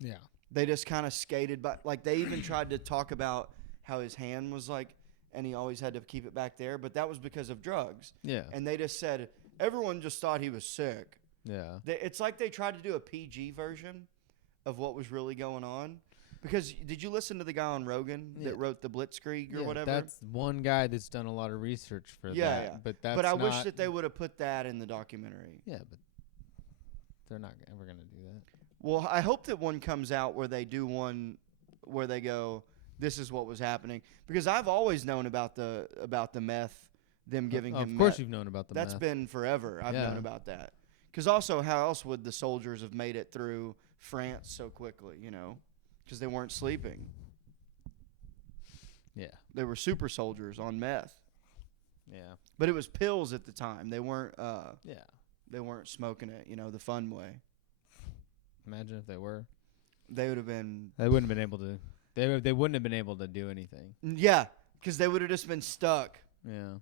Yeah. They just kind of skated by. Like they even tried to talk about how his hand was like, and he always had to keep it back there, but that was because of drugs. Yeah. And they just said everyone just thought he was sick. Yeah. It's like they tried to do a PG version of what was really going on. Because did you listen to the guy on Rogan that wrote the Blitzkrieg or whatever? That's one guy that's done a lot of research for that. Yeah. But I wish that they would have put that in the documentary. Yeah, but they're not ever going to do that. Well, I hope that one comes out where they do one where they go, this is what was happening. Because I've always known about the meth, them giving him Of course meth. you've known about the That's meth. been forever. I've known about that. Because also, how else would the soldiers have made it through France so quickly, you know? Because they weren't sleeping. Yeah. They were super soldiers on meth. Yeah. But it was pills at the time. They weren't Yeah. they weren't smoking it, you know, the fun way. Imagine if they were. They would have been They wouldn't have been able to. They wouldn't have been able to do anything. yeah, because they would have just been stuck. Yeah.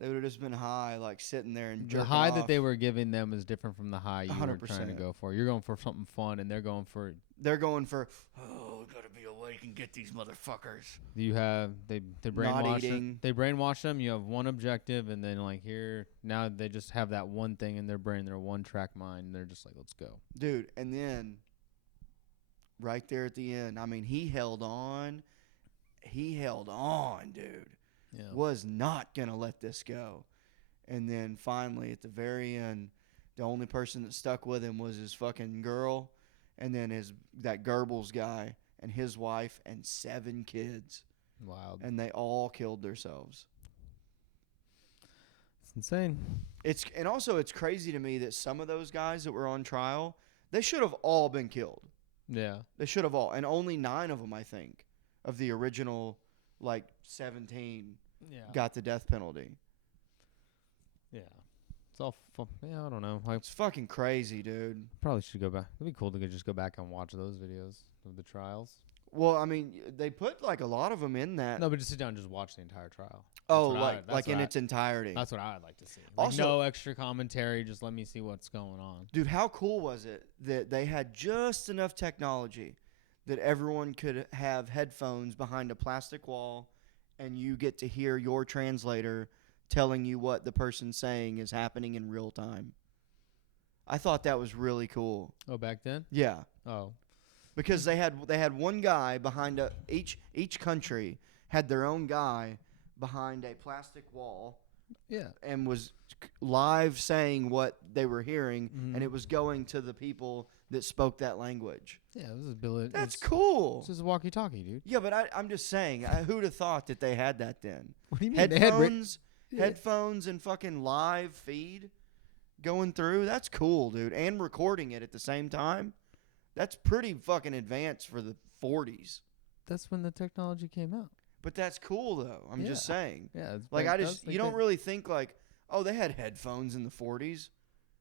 They would have just been high, like sitting there and The jerking high off. that they were giving them is different from the high you were trying to 100%. go for. You're going for something fun, and they're going for. They're going for, oh, we gotta be awake and get these motherfuckers. You have they brainwash eating. them. They brainwash them. You have one objective, and then like here now they just have that one thing in their brain. Their one track mind. They're just like, let's go. Dude, and then right there at the end, I mean, he held on. He held on, dude. Yeah. Was not going to let this go. And then finally, at the very end, the only person that stuck with him was his fucking girl, and then that Goebbels guy and his wife and 7 kids. Wild. And they all killed themselves. It's insane. And also it's crazy to me that some of those guys that were on trial, they should have all been killed. Yeah. They should have all. And only 9 of them, I think, of the original, like, 17 Yeah. got the death penalty. Yeah. It's all yeah, I don't know. I It's fucking crazy, dude. probably should go back. It'd be cool to just go back and watch those videos of the trials. Well, I mean, they put like a lot of them in that. No, but just sit down and just watch the entire trial. Oh, like in its entirety. That's what I'd like to see. Like Also, no extra commentary. Just let me see what's going on. dude, how cool was it that they had just enough technology that everyone could have headphones behind a plastic wall and you get to hear your translator telling you what the person's saying is happening in real time. I thought that was really cool. Oh, back then? Yeah. Oh. Because they had one guy behind each country had their own guy behind a plastic wall. Yeah. And was live saying what they were hearing, Mm-hmm. and it was going to the people that spoke that language. Yeah, this is Billy. That's cool. This is a walkie-talkie, dude. Yeah, but I'm just saying, who'd have thought that they had that then? What do you mean? Headphones and fucking live feed going through. That's cool, dude. And recording it at the same time. That's pretty fucking advanced for the 40s. That's when the technology came out. But that's cool, though. I'm just saying. Yeah. Like, you don't really think, like, oh, they had headphones in the 40s.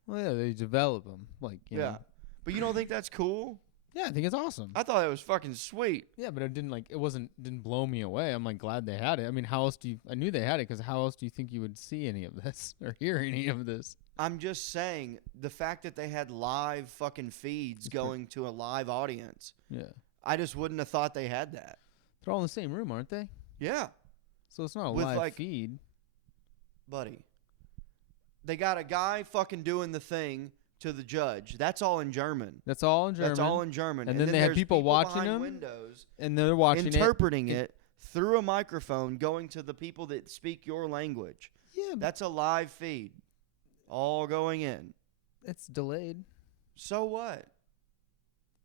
Well, yeah, they develop them. Like, you know. But you don't think that's cool? Yeah, I think it's awesome. I thought it was fucking sweet. Yeah, but it didn't blow me away. I'm like glad they had it. I mean, I knew they had it because how else do you think you would see any of this or hear any of this? I'm just saying the fact that they had live fucking feeds going to a live audience. Yeah. I just wouldn't have thought they had that. They're all in the same room, aren't they? Yeah. So it's not a With, live like, feed. Buddy. They got a guy fucking doing the thing to the judge. That's all in German. That's all in German. That's all in German. And then they had there's people watching behind them, windows and they're watching interpreting it through a microphone going to the people that speak your language. Yeah. That's a live feed. All going in. It's delayed. So what?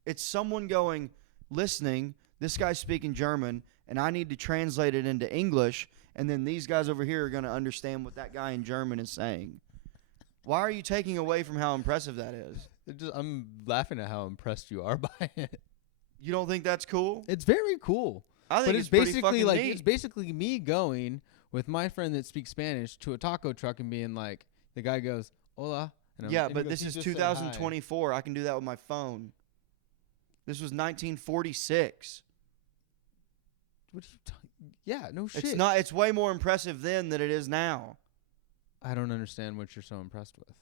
It's someone going, listening, this guy's speaking German, and I need to translate it into English, and then these guys over here are going to understand what that guy in German is saying. Why are you taking away from how impressive that is? I'm laughing at how impressed you are by it. You don't think that's cool? It's very cool. I think But it's pretty basically fucking like neat. it's basically me going with my friend that speaks Spanish to a taco truck and being like, the guy goes, "Hola." And Yeah, and he but goes, this "He is just said hi." 2024. I can do that with my phone. This was 1946. What are you talking? Yeah, no shit. It's not. It's way more impressive then than it is now. I don't understand what you're so impressed with.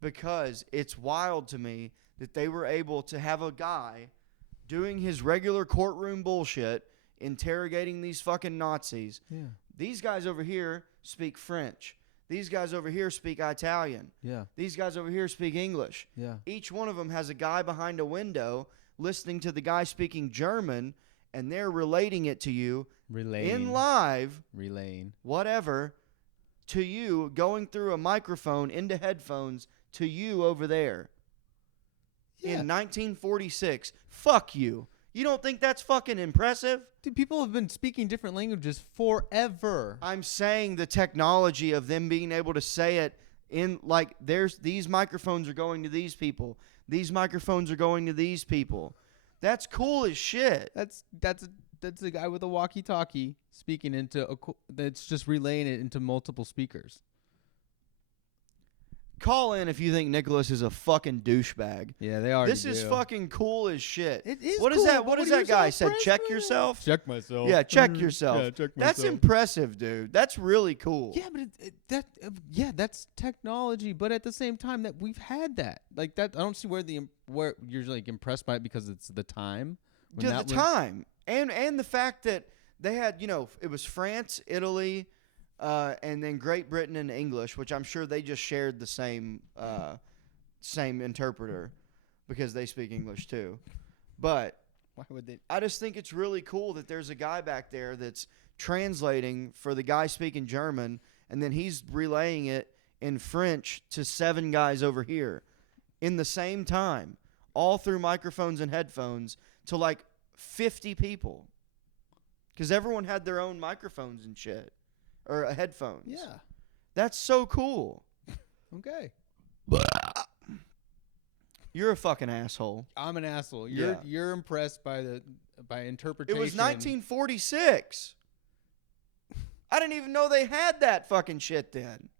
Because it's wild to me that they were able to have a guy doing his regular courtroom bullshit, interrogating these fucking Nazis. Yeah. These guys over here speak French. These guys over here speak Italian. Yeah. These guys over here speak English. Yeah. Each one of them has a guy behind a window listening to the guy speaking German, and they're relating it to you in live, whatever, to you, going through a microphone into headphones to you over there. Yeah. In 1946. Fuck you. You don't think that's fucking impressive? Dude, people have been speaking different languages forever. I'm saying the technology of them being able to say it in, like, there's these microphones are going to these people. These microphones are going to these people. That's cool as shit. That's a guy with a walkie-talkie speaking into that's just relaying it into multiple speakers. Call in if you think Nicholas is a fucking douchebag. Yeah, they are. This is fucking cool as shit. It is. What cool, is that? but What is are you that guy so said? impressed Check with? yourself. Check myself. Yeah, check yourself. Yeah, check That's myself. impressive, dude. That's really cool. Yeah, but that's technology. But at the same time, that we've had that. Like that, I don't see where you're like impressed by it because it's the time. The time and the fact that they had, it was France, Italy, and then Great Britain and English, which I'm sure they just shared the same interpreter because they speak English too. But Why would they? I just think it's really cool that there's a guy back there that's translating for the guy speaking German, and then he's relaying it in French to 7 guys over here in the same time, all through microphones and headphones to like 50 people. Because everyone had their own microphones and shit. Or headphones. Yeah. That's so cool. Okay. You're a fucking asshole. I'm an asshole. Yeah. You're impressed by interpretation. It was 1946. I didn't even know they had that fucking shit then.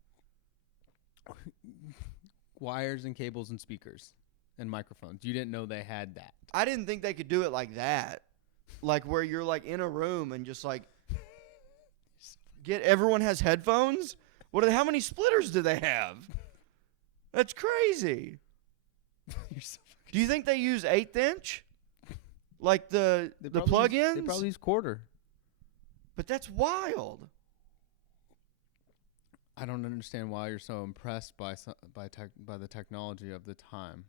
wires and cables and speakers and microphones. You didn't know they had that. I didn't think they could do it like that. Like where you're like in a room and just like everyone has headphones? How many splitters do they have? That's crazy. Do you think they use 1/8 inch? Like the plug-ins? They probably use quarter. But that's wild. I don't understand why you're so impressed by the technology of the time.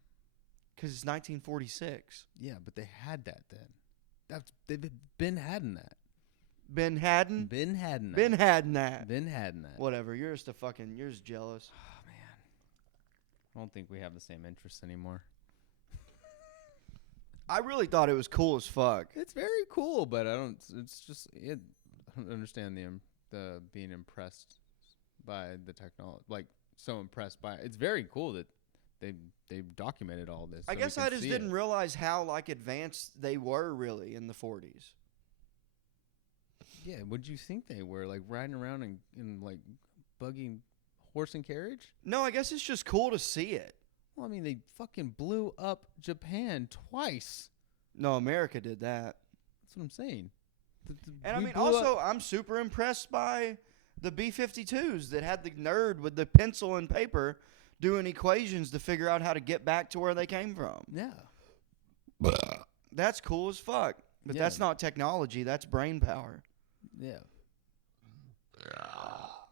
Because it's 1946. Yeah, but they had that then. They've been having that. Ben Haddon? Been having that. Ben Haddon that. Been having that. Whatever. You're just jealous. Oh, man. I don't think we have the same interests anymore. I really thought it was cool as fuck. It's very cool, but I don't understand the being impressed by the technology. Like, so impressed by it. It's very cool that they've documented all this. I guess I just didn't realize how like advanced they were really in the 40s. Yeah, what'd you think they were? Like riding around in like buggy horse and carriage? No, I guess it's just cool to see it. Well, I mean, they fucking blew up Japan twice. No, America did that. That's what I'm saying. And I mean, also, I'm super impressed by the B-52s that had the nerd with the pencil and paper doing equations to figure out how to get back to where they came from. Yeah. That's cool as fuck. But that's not technology. That's brain power. Yeah.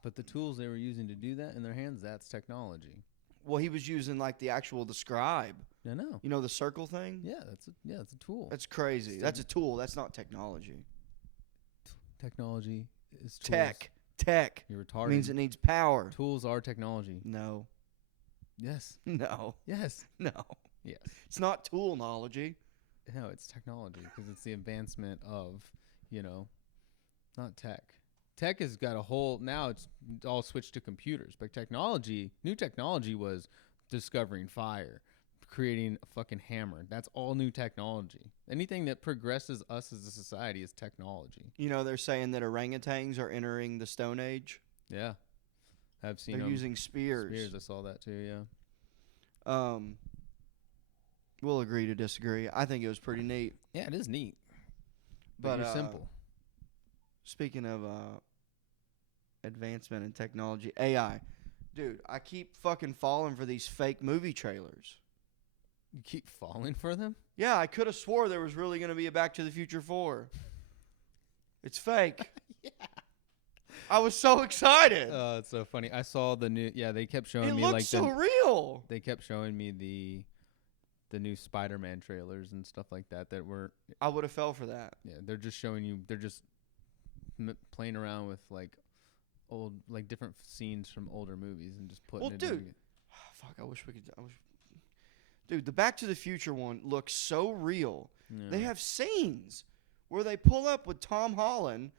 But the tools they were using to do that in their hands, that's technology. Well, he was using like the scribe. I know. You know the circle thing? Yeah, that's a tool. That's crazy. That's a tool. That's not technology. Technology is tools. Tech. You're retarded. Means it needs power. Tools are technology. No. Yes. No. Yes. No. Yes. It's not tool-nology. No, it's technology because it's the advancement of, not tech. Tech has got a whole, now it's all switched to computers. But new technology was discovering fire, creating a fucking hammer. That's all new technology. Anything that progresses us as a society is technology. You know, they're saying that orangutans are entering the Stone Age. Yeah. I've seen They're using spears. Spears, I saw that too, yeah. We'll agree to disagree. I think it was pretty neat. Yeah, it is neat. But you're simple. Speaking of advancement in technology, AI. Dude, I keep fucking falling for these fake movie trailers. You keep falling for them? Yeah, I could have swore there was really going to be a Back to the Future 4. It's fake. Yeah. I was so excited. Oh, it's so funny. I saw the new. Yeah, they kept showing me It like looks so real. They kept showing me the new Spider-Man trailers and stuff like that were. I would have fell for that. Yeah, they're just showing you. They're just playing around with like old, like different scenes from older movies and just putting. Well, dude, fuck. I wish we could. Dude, the Back to the Future one looks so real. Yeah. They have scenes where they pull up with Tom Holland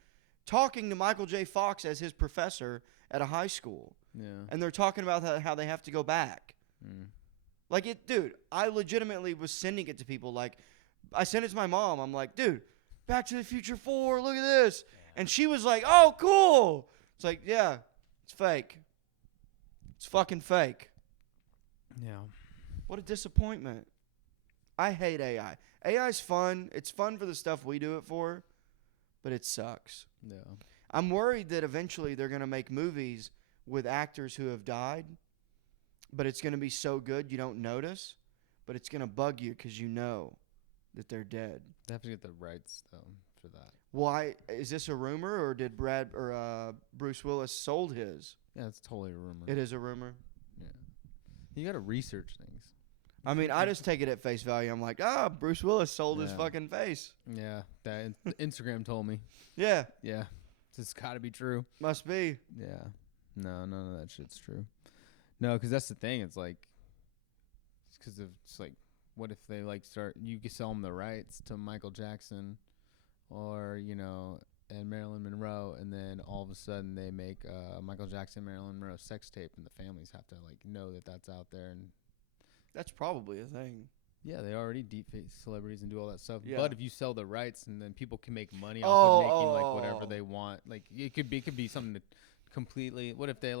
talking to Michael J. Fox as his professor at a high school. Yeah. And they're talking about how they have to go back. Mm. Like, dude, I legitimately was sending it to people. Like, I sent it to my mom. I'm like, dude, Back to the Future 4, look at this. And she was like, oh, cool. It's like, yeah, it's fake. It's fucking fake. Yeah. What a disappointment. I hate AI. AI's fun. It's fun for the stuff we do it for, but it sucks. Yeah. I'm worried that eventually they're going to make movies with actors who have died, but it's going to be so good you don't notice, but it's going to bug you because you know that they're dead. They have to get the rights, though, for that. Why? Is this a rumor, or did Bruce Willis sold his? Yeah, it's totally a rumor. It is a rumor? Yeah. You got to research things. I mean, I just take it at face value. I'm like, Bruce Willis sold his fucking face. Yeah, that Instagram told me. Yeah. Yeah, it's got to be true. Must be. Yeah, no, none of that shit's true. No, because that's the thing. It's like, it's like, what if they like you can sell them the rights to Michael Jackson, or and Marilyn Monroe, and then all of a sudden they make Michael Jackson, Marilyn Monroe sex tape, and the families have to like know that that's out there and. That's probably a thing. Yeah, they already deepfake celebrities and do all that stuff. Yeah. But if you sell the rights, and then people can make money off of making like whatever they want. Like it could be something that completely. What if they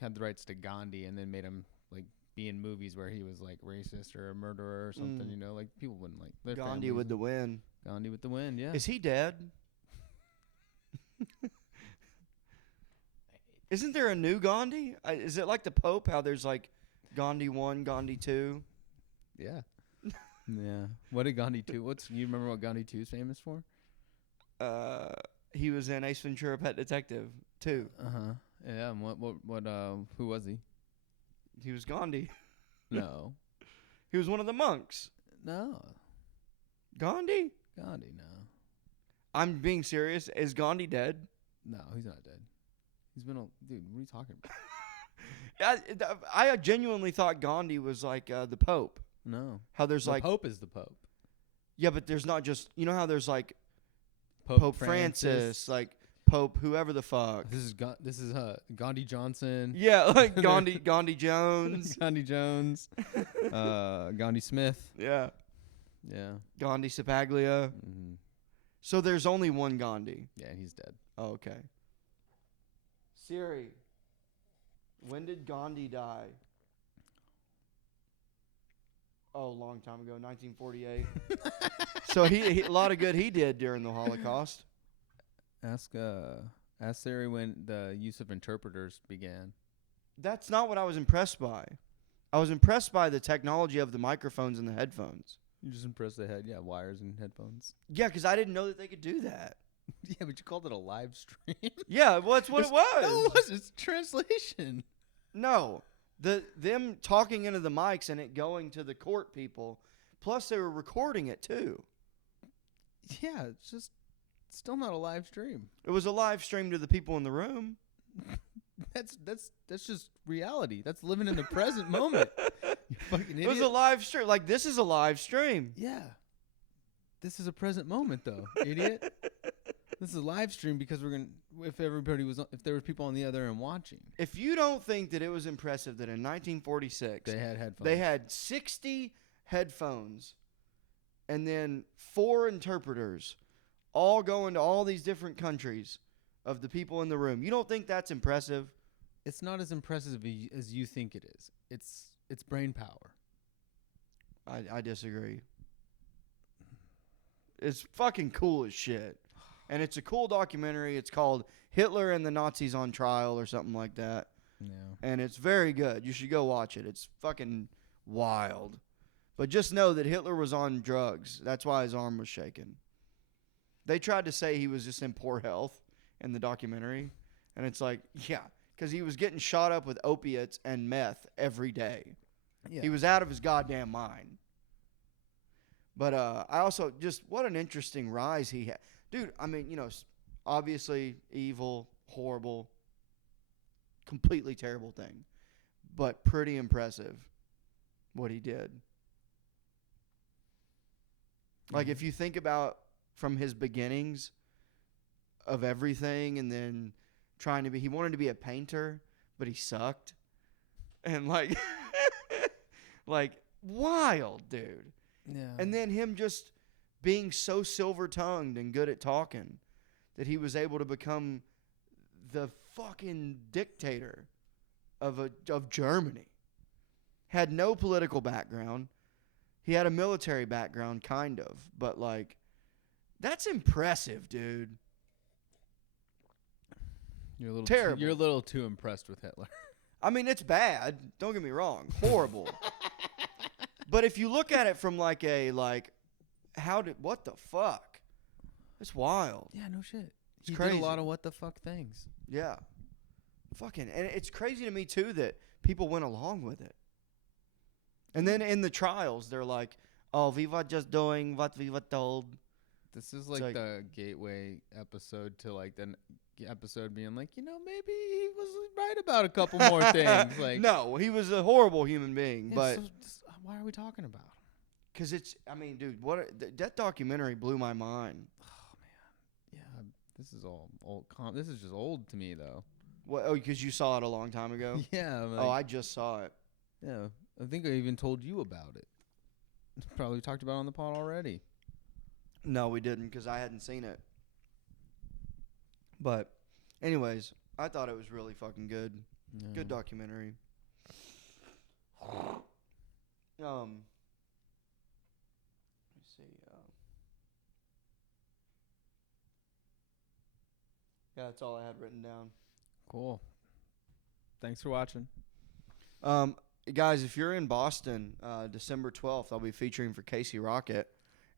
had the rights to Gandhi and then made him like be in movies where he was like racist or a murderer or something. You know, like people wouldn't like their Gandhi with the win. Gandhi with the win. Yeah. Is he dead? Isn't there a new Gandhi? Is it like the Pope? How there's like Gandhi 1, Gandhi 2? Yeah. Yeah. What did Gandhi 2? You remember what Gandhi 2 is famous for? He was in Ace Ventura: Pet Detective 2. Yeah. And who was he? He was Gandhi. No. He was one of the monks. No. Gandhi? Gandhi, no. I'm being serious. Is Gandhi dead? No, he's not dead. He's been dude, what are you talking about? I genuinely thought Gandhi was like the Pope. No. How there's the like Pope is the Pope. Yeah, but there's not just, you know how there's like Pope Francis, like Pope whoever the fuck. This is Gandhi Johnson. Yeah, like Gandhi Jones. Gandhi Jones. Gandhi Smith. Yeah. Yeah. Gandhi Sapaglia. Mm-hmm. So there's only one Gandhi. Yeah, he's dead. Oh, okay. Siri, when did Gandhi die? Oh, a long time ago, 1948. So he a lot of good he did during the Holocaust. Ask Siri when the use of interpreters began. That's not what I was impressed by. I was impressed by the technology of the microphones and the headphones. You just impressed the head, wires and headphones. Yeah, because I didn't know that they could do that. Yeah, but you called it a live stream. Yeah, well, that's what it was. No, it wasn't. It's translation. No, them talking into the mics and it going to the court people. Plus, they were recording it too. Yeah, it's just still not a live stream. It was a live stream to the people in the room. That's just reality. That's living in the present moment. You fucking idiot. It was a live stream. Like, this is a live stream. Yeah. This is a present moment, though, idiot. This is a live stream because if there were people on the other end watching. If you don't think that it was impressive that in 1946 they had headphones. They had 60 headphones and then 4 interpreters all going to all these different countries of the people in the room. You don't think that's impressive? It's not as impressive as you think it is. It's brain power. I disagree. It's fucking cool as shit. And it's a cool documentary. It's called Hitler and the Nazis on Trial or something like that. Yeah. And it's very good. You should go watch it. It's fucking wild. But just know that Hitler was on drugs. That's why his arm was shaking. They tried to say he was just in poor health in the documentary. And it's like, yeah, because he was getting shot up with opiates and meth every day. Yeah. He was out of his goddamn mind. But I also just, what an interesting rise he had. Dude, I mean, obviously evil, horrible, completely terrible thing. But pretty impressive what he did. Like, if you think about from his beginnings of everything and then he wanted to be a painter, but he sucked. And, like, like, wild, dude. Yeah. And then him just being so silver-tongued and good at talking that he was able to become the fucking dictator of Germany. Had no political background. He had a military background, kind of. But, like, that's impressive, dude. Terrible. You're a little too impressed with Hitler. I mean, it's bad. Don't get me wrong. Horrible. But if you look at it from what the fuck? It's wild. Yeah, no shit. It's crazy. Did a lot of what the fuck things. Yeah. Fucking, and it's crazy to me too that people went along with it. And then in the trials, they're like, "Oh, we were just doing what we were told." This is like the gateway episode to like the episode being like, maybe he was right about a couple more things. Like, no, he was a horrible human being. Yeah, but so why are we talking about him? Because dude, that documentary blew my mind. Oh man, yeah, this is all old. This is just old to me though. What? Oh, because you saw it a long time ago. Yeah. I just saw it. Yeah, I think I even told you about it. Probably talked about it on the pod already. No, we didn't because I hadn't seen it. But, anyways, I thought it was really fucking good. Good documentary. Let me see. Yeah, that's all I had written down. Cool. Thanks for watching. Guys, if you're in Boston, December 12th, I'll be featuring for Casey Rocket.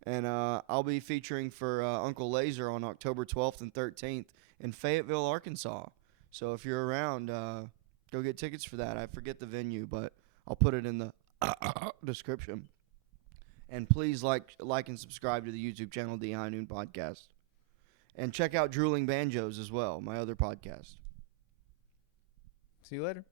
And I'll be featuring for Uncle Laser on October 12th and 13th in Fayetteville, Arkansas. So if you're around, go get tickets for that. I forget the venue, but I'll put it in the description. And please like and subscribe to the YouTube channel, The High Noon Podcast. And check out Drooling Banjos as well, my other podcast. See you later.